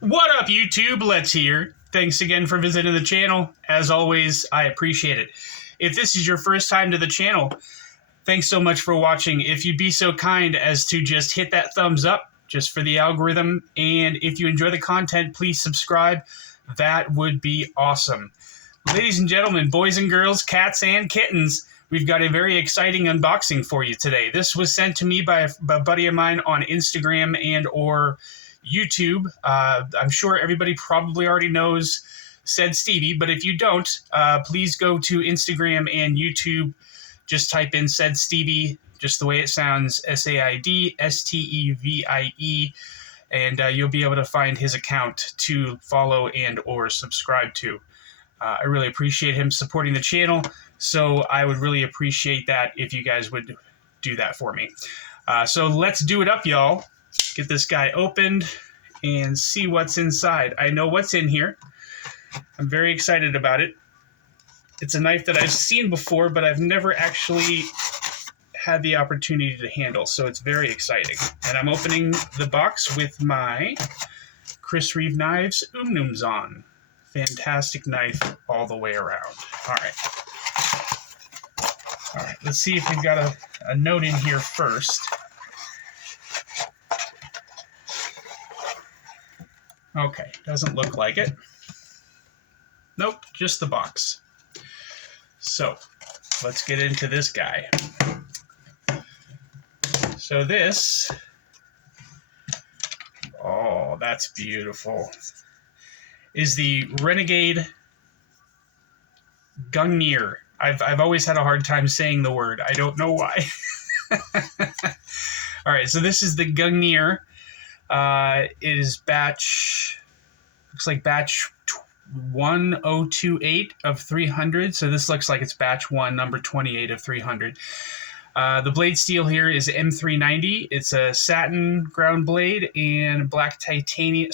What up, YouTube? Let's here. Thanks again for visiting the channel. As always, I appreciate it. If this is your first time to the channel, thanks so much for watching. If you'd be so kind as to just hit that thumbs up, just for the algorithm, and if you enjoy the content, please subscribe. That would be awesome. Ladies and gentlemen, boys and girls, cats and kittens, we've got a very exciting unboxing for you today. This was sent to me by a buddy of mine on Instagram and or YouTube. I'm sure everybody probably already knows Said Stevie, but if you don't, please go to Instagram and YouTube. Just type in Said Stevie, just the way it sounds, SAIDSTEVIE, and you'll be able to find his account to follow and or subscribe to. I really appreciate him supporting the channel, so I would really appreciate that if you guys would do that for me. So let's do it up, y'all. Get this guy opened and see what's inside. I know what's in here. I'm very excited about it. It's a knife that I've seen before, but I've never actually had the opportunity to handle, so it's very exciting. And I'm opening the box with my Chris Reeve Knives Nooms on. Fantastic knife all the way around. All right, let's see if we've got a note in here first. Okay, doesn't look like it. Nope, just the box. So, let's get into this guy. So this, oh, that's beautiful, is the Renegade GUNGNIR. I've always had a hard time saying the word. I don't know why. All right, so this is the GUNGNIR. It is batch, looks like batch 1028 of 300. So this looks like it's batch 1, number 28 of 300. The blade steel here is M390. It's a satin ground blade and black titanium,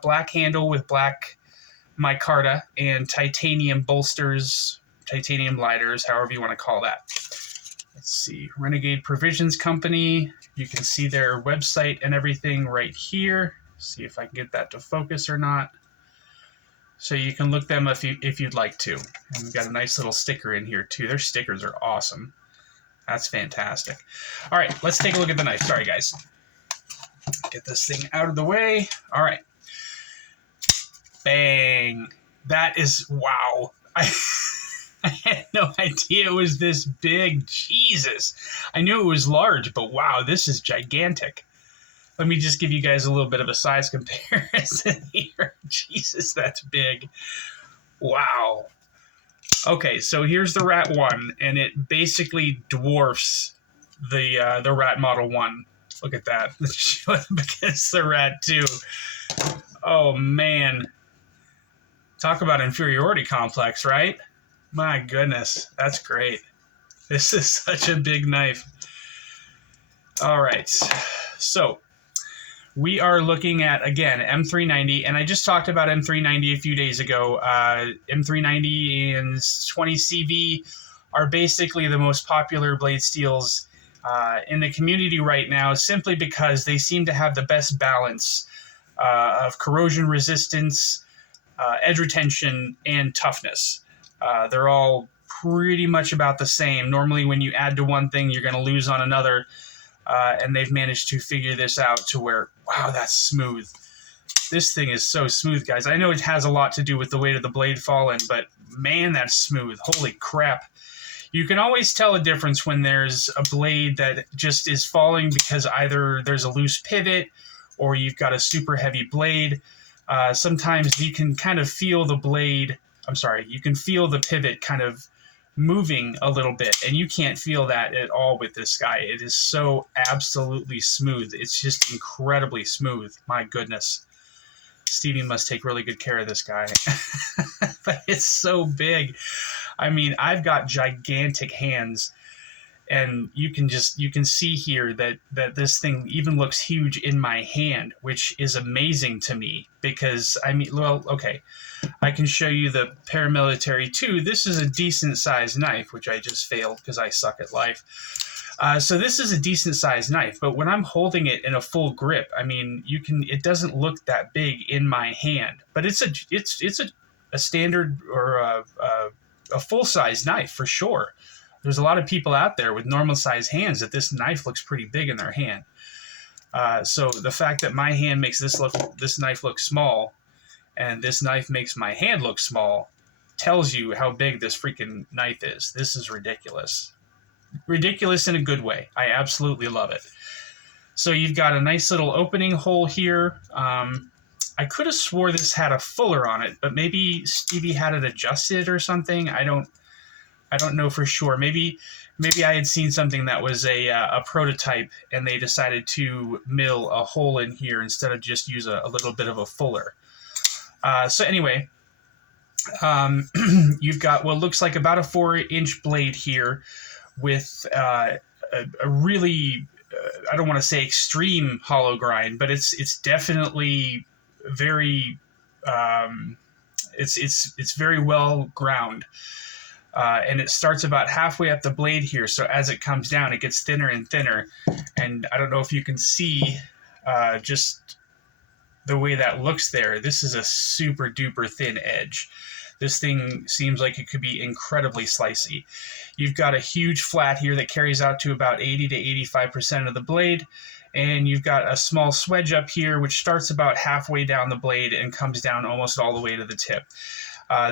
black handle with black micarta and titanium bolsters, titanium lighters, however you want to call that. Let's see, Renegade Provisions Company. You can see their website and everything right here. See if I can get that to focus or not. So you can look them up if you'd like to. And we've got a nice little sticker in here too. Their stickers are awesome. That's fantastic. All right, let's take a look at the knife. Sorry, guys. Get this thing out of the way. All right. Bang. That is, wow. I had no idea it was this big. Jesus. I knew it was large, but wow, this is gigantic. Let me just give you guys a little bit of a size comparison here. Jesus, that's big. Wow. Okay, so here's the Rat 1, and it basically dwarfs the Rat Model 1. Look at that. Let's show it against the Rat 2. Oh, man. Talk about inferiority complex, right? My goodness, that's great. This is such a big knife. All right, so we are looking at, again, M390, and I just talked about M390 a few days ago. M390 and 20CV are basically the most popular blade steels in the community right now, simply because they seem to have the best balance of corrosion resistance, edge retention, and toughness. They're all pretty much about the same. Normally, when you add to one thing, you're going to lose on another. And they've managed to figure this out to where, wow, that's smooth. This thing is so smooth, guys. I know it has a lot to do with the weight of the blade falling, but man, that's smooth. Holy crap. You can always tell a difference when there's a blade that just is falling because either there's a loose pivot or you've got a super heavy blade. Sometimes you can kind of feel the blade, you can feel the pivot kind of moving a little bit, and you can't feel that at all with this guy. It is so absolutely smooth. It's just incredibly smooth. My goodness. Stevie must take really good care of this guy. But it's so big. I mean, I've got gigantic hands, and you can see here that this thing even looks huge in my hand, which is amazing to me because, I mean, well, okay, I can show you the paramilitary too. This is a decent sized knife, which I just failed because I suck at life. So this is a decent sized knife, but when I'm holding it in a full grip, I mean, it doesn't look that big in my hand, but it's a standard or a full size knife for sure. There's a lot of people out there with normal size hands that this knife looks pretty big in their hand. So the fact that my hand makes this knife look small, and this knife makes my hand look small, tells you how big this freaking knife is. This is ridiculous. Ridiculous in a good way. I absolutely love it. So you've got a nice little opening hole here. I could have swore this had a fuller on it, but maybe Stevie had it adjusted or something. I don't know for sure. Maybe I had seen something that was a prototype, and they decided to mill a hole in here instead of just use a little bit of a fuller. So anyway, you've got what looks like about a 4-inch blade here with a really, I don't want to say extreme hollow grind, but it's definitely very, it's very well ground. And it starts about halfway up the blade here. So as it comes down, it gets thinner and thinner. And I don't know if you can see just the way that looks there. This is a super duper thin edge. This thing seems like it could be incredibly slicey. You've got a huge flat here that carries out to about 80 to 85% of the blade. And you've got a small swedge up here, which starts about halfway down the blade and comes down almost all the way to the tip.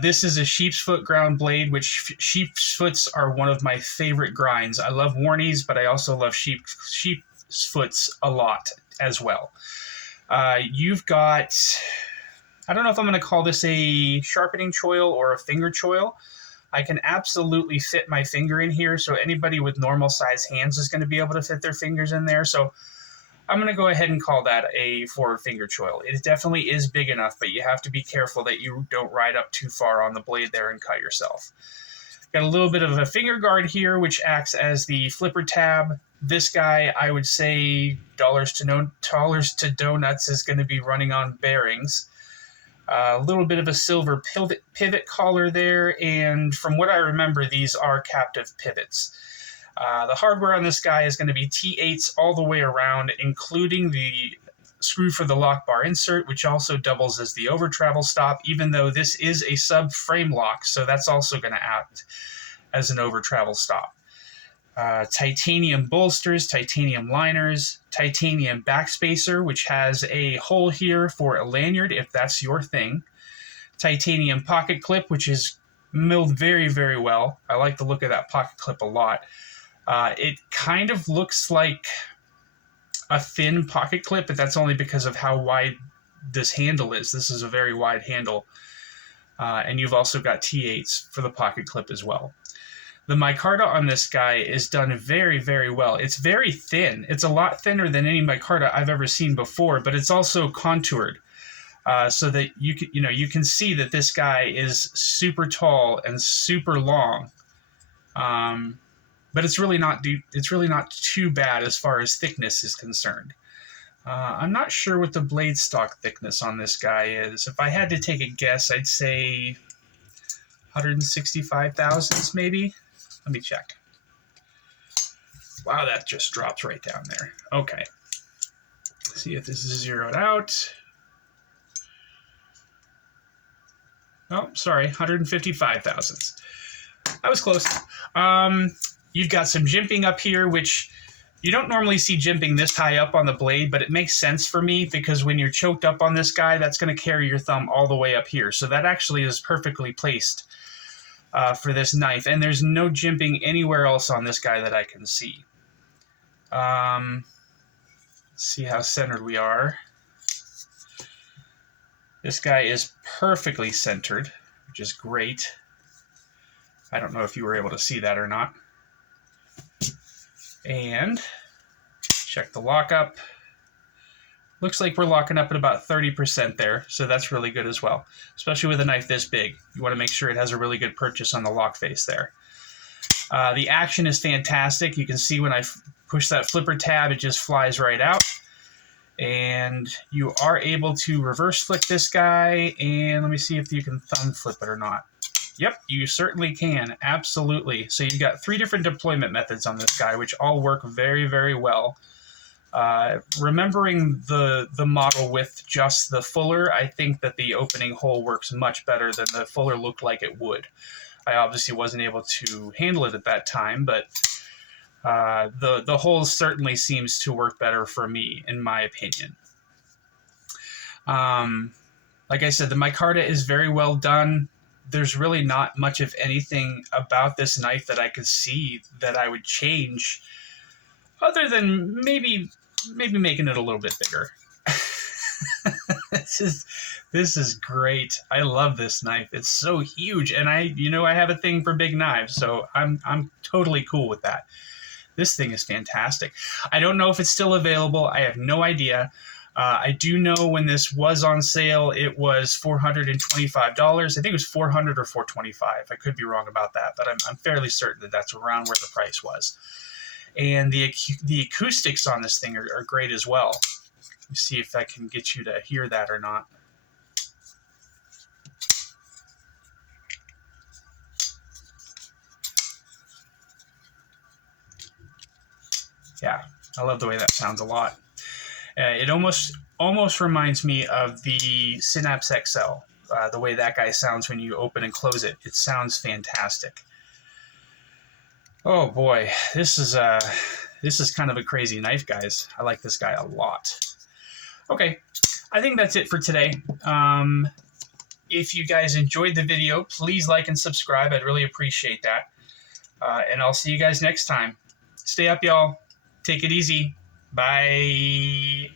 This is a sheep's foot ground blade, which sheep's foots are one of my favorite grinds. I love Warnies, but I also love sheep's foots a lot as well. You've got, I don't know if I'm going to call this a sharpening choil or a finger choil. I can absolutely fit my finger in here, so anybody with normal size hands is going to be able to fit their fingers in there. So I'm going to go ahead and call that a forward finger choil. It definitely is big enough, but you have to be careful that you don't ride up too far on the blade there and cut yourself. Got a little bit of a finger guard here, which acts as the flipper tab. This guy, I would say, dollars to donuts, is going to be running on bearings. A little bit of a silver pivot collar there, and from what I remember, these are captive pivots. The hardware on this guy is going to be T8s all the way around, including the screw for the lock bar insert, which also doubles as the over travel stop, even though this is a sub frame lock, so that's also going to act as an over travel stop. Titanium bolsters, titanium liners, titanium backspacer, which has a hole here for a lanyard if that's your thing. Titanium pocket clip, which is milled very, very well. I like the look of that pocket clip a lot. It kind of looks like a thin pocket clip, but that's only because of how wide this handle is. This is a very wide handle. And you've also got T8s for the pocket clip as well. The micarta on this guy is done very, very well. It's very thin. It's a lot thinner than any micarta I've ever seen before, but it's also contoured. So that you can see that this guy is super tall and super long. But it's really not too bad as far as thickness is concerned. I'm not sure what the blade stock thickness on this guy is. If I had to take a guess, I'd say 165 thousandths maybe. Let me check. Wow, that just drops right down there. Okay. See if this is zeroed out. Oh, sorry, 155 thousandths. I was close. You've got some jimping up here, which you don't normally see jimping this high up on the blade, but it makes sense for me because when you're choked up on this guy, that's going to carry your thumb all the way up here. So that actually is perfectly placed for this knife. And there's no jimping anywhere else on this guy that I can see. Let's see how centered we are. This guy is perfectly centered, which is great. I don't know if you were able to see that or not. And check the lockup. Looks like we're locking up at about 30% there, so that's really good as well. Especially with a knife this big. You want to make sure it has a really good purchase on the lock face there. The action is fantastic. You can see when I push that flipper tab, it just flies right out. And you are able to reverse flick this guy, and let me see if you can thumb flip it or not. Yep, you certainly can. Absolutely. So you've got 3 different deployment methods on this guy, which all work very, very well. Remembering the model with just the fuller, I think that the opening hole works much better than the fuller looked like it would. I obviously wasn't able to handle it at that time, but the hole certainly seems to work better for me, in my opinion. Like I said, the micarta is very well done. There's really not much of anything about this knife that I could see that I would change, other than maybe making it a little bit bigger. This is great. I love this knife. It's so huge, and I have a thing for big knives, so I'm totally cool with that. This thing is fantastic. I don't know if it's still available. I have no idea. I do know when this was on sale, it was $425. I think it was $400 or $425. I could be wrong about that, but I'm fairly certain that that's around where the price was. And the acoustics on this thing are great as well. Let me see if I can get you to hear that or not. Yeah, I love the way that sounds a lot. It almost reminds me of the Synapse XL, the way that guy sounds when you open and close it. It sounds fantastic. Oh boy, this is kind of a crazy knife, guys. I like this guy a lot. Okay, I think that's it for today. If you guys enjoyed the video, please like and subscribe. I'd really appreciate that. And I'll see you guys next time. Stay up, y'all. Take it easy. Bye.